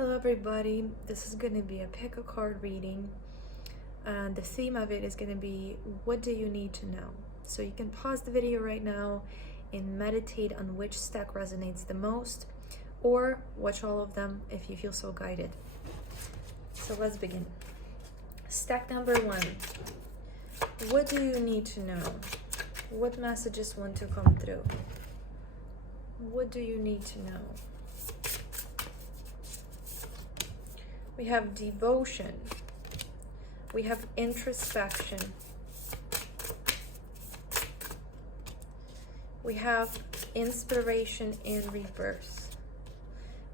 Hello everybody, this is going to be a pick a card reading, and the theme of it is going to be what do you need to know. So you can pause the video right now and meditate on which stack resonates the most, or watch all of them if you feel so guided. So let's begin. Stack number 1. What do you need to know? What messages want to come through? What do you need to know? We have devotion. We have introspection. We have inspiration in reverse.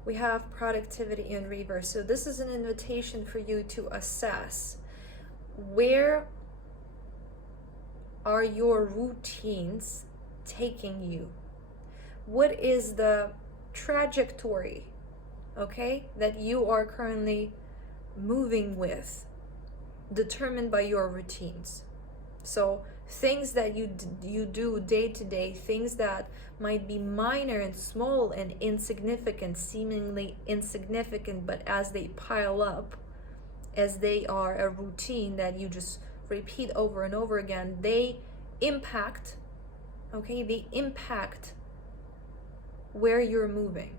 We have productivity in reverse. So this is an invitation for you to assess where are your routines taking you? What is the trajectory, okay, that you are currently moving with, determined by your routines? So things that you do day to day, things that might be minor and small and insignificant, seemingly insignificant, but as they pile up, as they are a routine that you just repeat over and over again, they impact, okay, they impact where you're moving.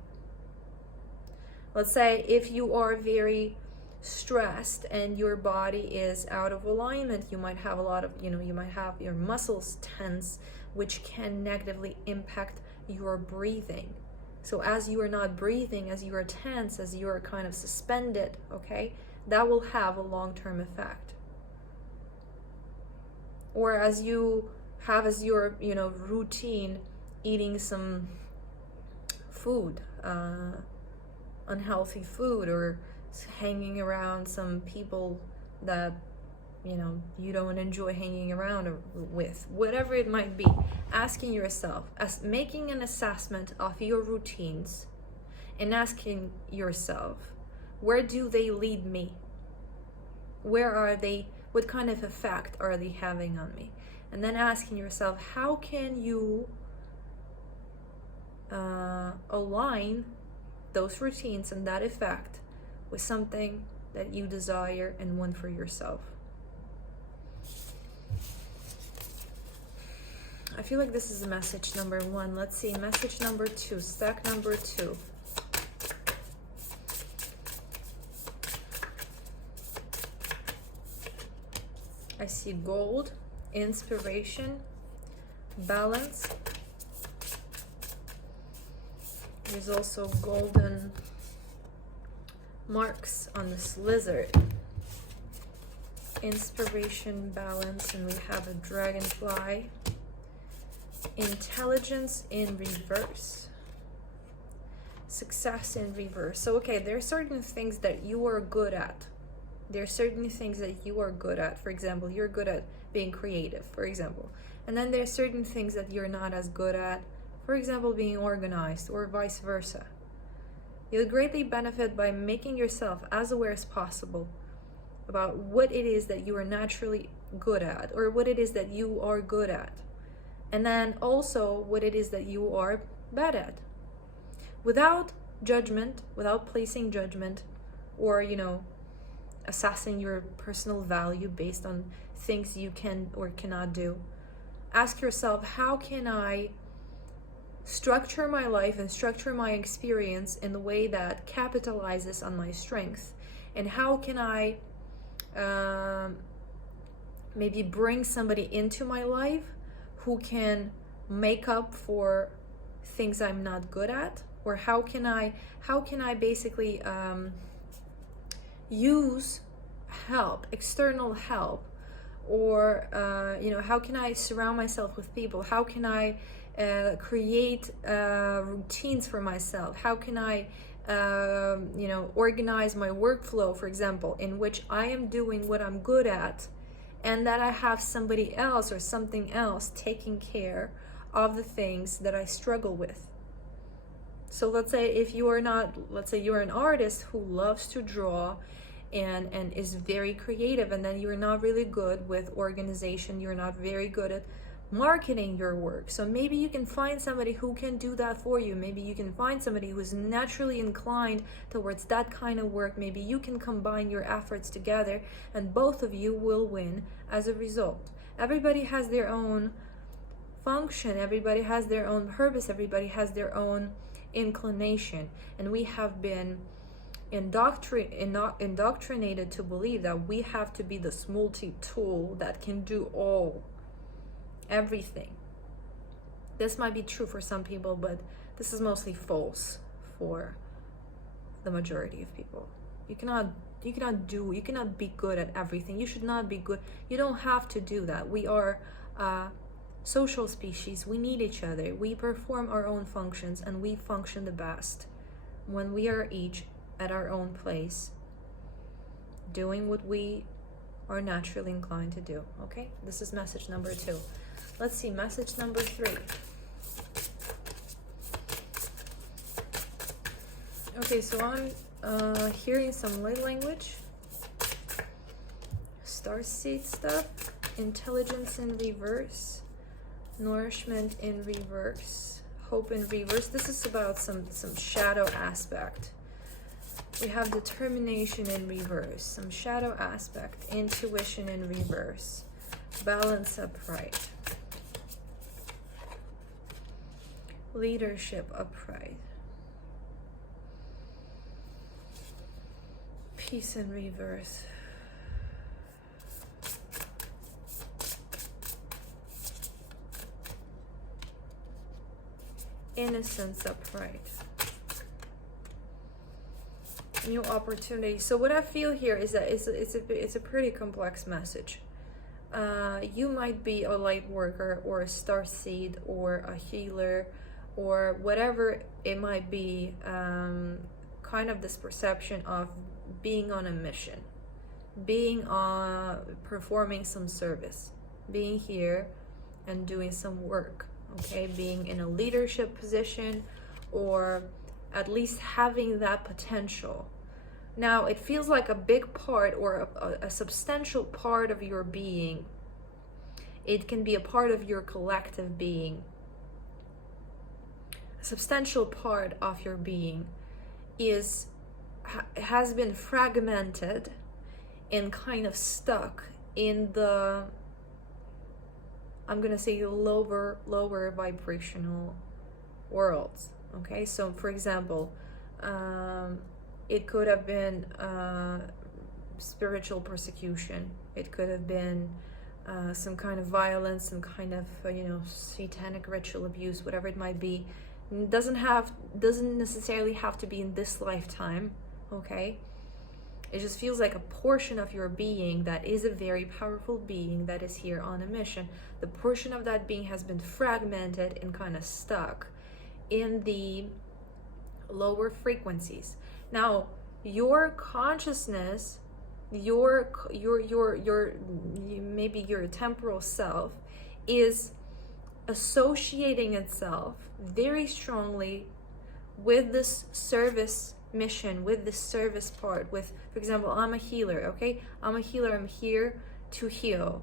Let's say if you are very stressed and your body is out of alignment, you might have a lot of, you might have your muscles tense, which can negatively impact your breathing. So as you are not breathing, as you are tense, as you are kind of suspended, okay, that will have a long-term effect. Or as you have as your, routine, eating some food, unhealthy food, or hanging around some people that you don't enjoy hanging around with, whatever it might be, asking yourself, as making an assessment of your routines and asking yourself, where do they lead me? Where are they? What kind of effect are they having on me? And then asking yourself, how can you align those routines and that effect with something that you desire and want for yourself? I feel like this is message number 1. Let's see, message number 2, stack number 2. I see gold, inspiration, balance. There's also golden marks on this lizard. Inspiration, balance, and we have a dragonfly. Intelligence in reverse. Success in reverse. So, okay, there are certain things that you are good at. There are certain things that you are good at. For example, you're good at being creative, for example. And then there are certain things that you're not as good at. For example, being organized, or vice versa. You'll greatly benefit by making yourself as aware as possible about what it is that you are naturally good at, or what it is that you are good at. And then also what it is that you are bad at. Without judgment, without placing judgment, or, assessing your personal value based on things you can or cannot do. Ask yourself, how can I structure my life and structure my experience in the way that capitalizes on my strengths? And how can I maybe bring somebody into my life who can make up for things I'm not good at? Or how can I basically use help, external help? Or how can I surround myself with people? How can I create routines for myself? How can I organize my workflow, for example, in which I am doing what I'm good at, and that I have somebody else or something else taking care of the things that I struggle with? So let's say if you are not, let's say you're an artist who loves to draw and is very creative, and then you're not really good with organization, you're not very good at marketing your work. So maybe you can find somebody who can do that for you. Maybe you can find somebody who's naturally inclined towards that kind of work. Maybe you can combine your efforts together and both of you will win as a result. Everybody has their own function, everybody has their own purpose, everybody has their own inclination, and we have been indoctrinated to believe that we have to be this multi-tool that can do everything. This might be true for some people, but this is mostly false for the majority of people. You cannot be good at everything. You should not be good. You don't have to do that. We are a social species. We need each other. We perform our own functions, and we function the best when we are each at our own place, doing what we are naturally inclined to do. Okay, this is message number 2. Let's see, message number 3. Okay, so I'm hearing some light language, starseed stuff, intelligence in reverse, nourishment in reverse, hope in reverse. This is about some shadow aspect. We have determination in reverse, some shadow aspect, intuition in reverse, balance upright, leadership upright, peace in reverse, innocence upright, new opportunity. So what I feel here is that it's a pretty complex message. You might be a light worker or a starseed or a healer or whatever it might be, kind of this perception of being on a mission, being performing some service, being here and doing some work, okay, being in a leadership position, or at least having that potential. Now, it feels like a big part or a substantial part of your being. It can be a part of your collective being. A substantial part of your being has been fragmented and kind of stuck in the, I'm gonna say, lower vibrational worlds. Okay, so for example, it could have been spiritual persecution. It could have been some kind of violence, some kind of satanic ritual abuse, whatever it might be. It doesn't necessarily have to be in this lifetime. Okay, it just feels like a portion of your being that is a very powerful being that is here on a mission. The portion of that being has been fragmented and kind of stuck in the lower frequencies. Now, your consciousness, your maybe your temporal self is associating itself very strongly with this service mission, with this service part, with, for example, I'm a healer, okay? I'm a healer, I'm here to heal.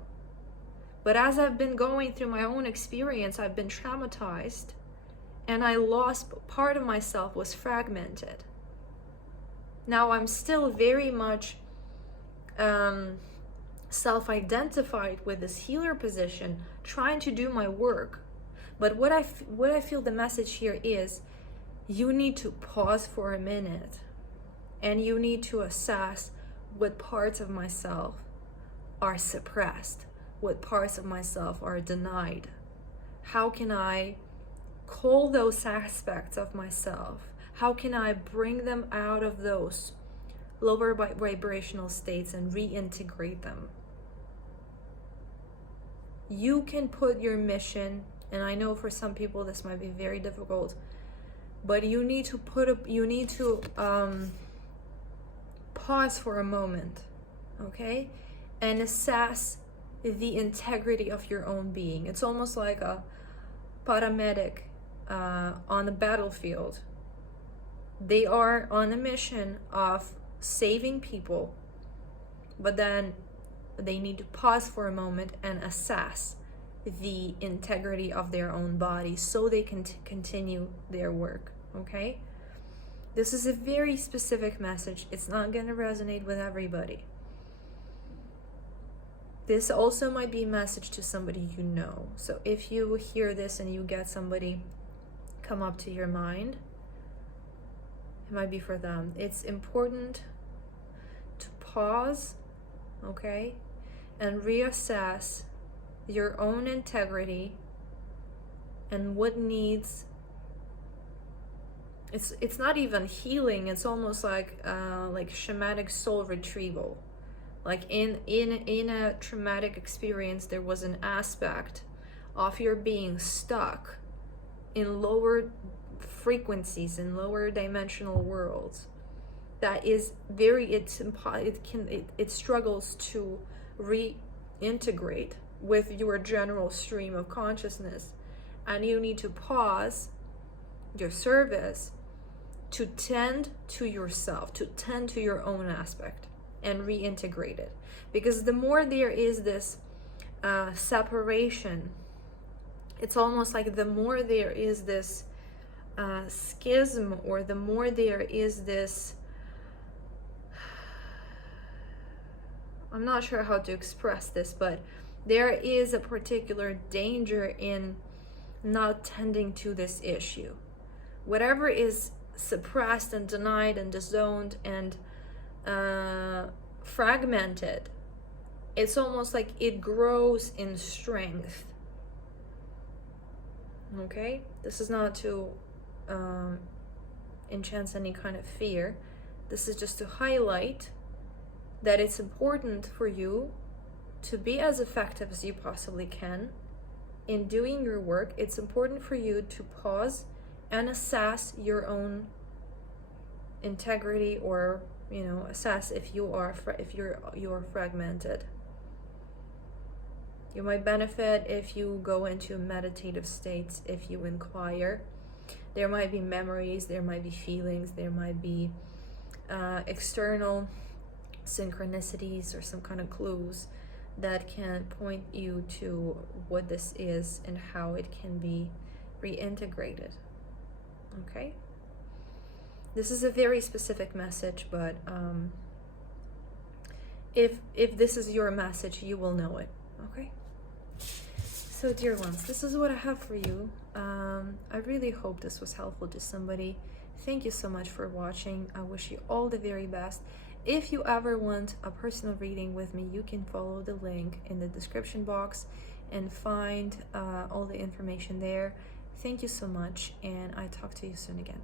But as I've been going through my own experience, I've been traumatized, and I lost part of myself, was fragmented. Now I'm still very much self-identified with this healer position, trying to do my work. But what I feel the message here is, you need to pause for a minute and you need to assess what parts of myself are suppressed, what parts of myself are denied. How can I call those aspects of myself? How can I bring them out of those lower vibrational states and reintegrate them? You can put your mission, and I know for some people this might be very difficult, but you need to pause for a moment, okay, and assess the integrity of your own being. It's almost like a paramedic on the battlefield. They are on a mission of saving people, but then they need to pause for a moment and assess the integrity of their own body so they can continue their work. Okay? This is a very specific message. It's not going to resonate with everybody. This also might be a message to somebody you know. So if you hear this and you get somebody come up to your mind, it might be for them. It's important to pause, okay, and reassess your own integrity and what needs. It's not even healing. It's almost like shamanic soul retrieval. Like in a traumatic experience, there was an aspect of your being stuck in lower frequencies, in lower dimensional worlds, that is it struggles to reintegrate with your general stream of consciousness, and you need to pause your service to tend to yourself, to tend to your own aspect and reintegrate it. Because the more there is this separation, it's almost like the more there is this schism, or the more there is this, I'm not sure how to express this, but there is a particular danger in not tending to this issue. Whatever is suppressed and denied and disowned and fragmented, it's almost like it grows in strength. Okay? This is not to enchant any kind of fear. This is just to highlight that it's important for you to be as effective as you possibly can in doing your work. It's important for you to pause and assess your own integrity, or assess if you're fragmented. You might benefit if you go into meditative states, if you inquire. There might be memories, there might be feelings, there might be external synchronicities or some kind of clues that can point you to what this is and how it can be reintegrated. Okay? This is a very specific message, but if this is your message, you will know it. Okay? So, dear ones, this is what I have for you. I really hope this was helpful to somebody. Thank you so much for watching. I wish you all the very best. If you ever want a personal reading with me, you can follow the link in the description box and find all the information there. Thank you so much, and I talk to you soon again.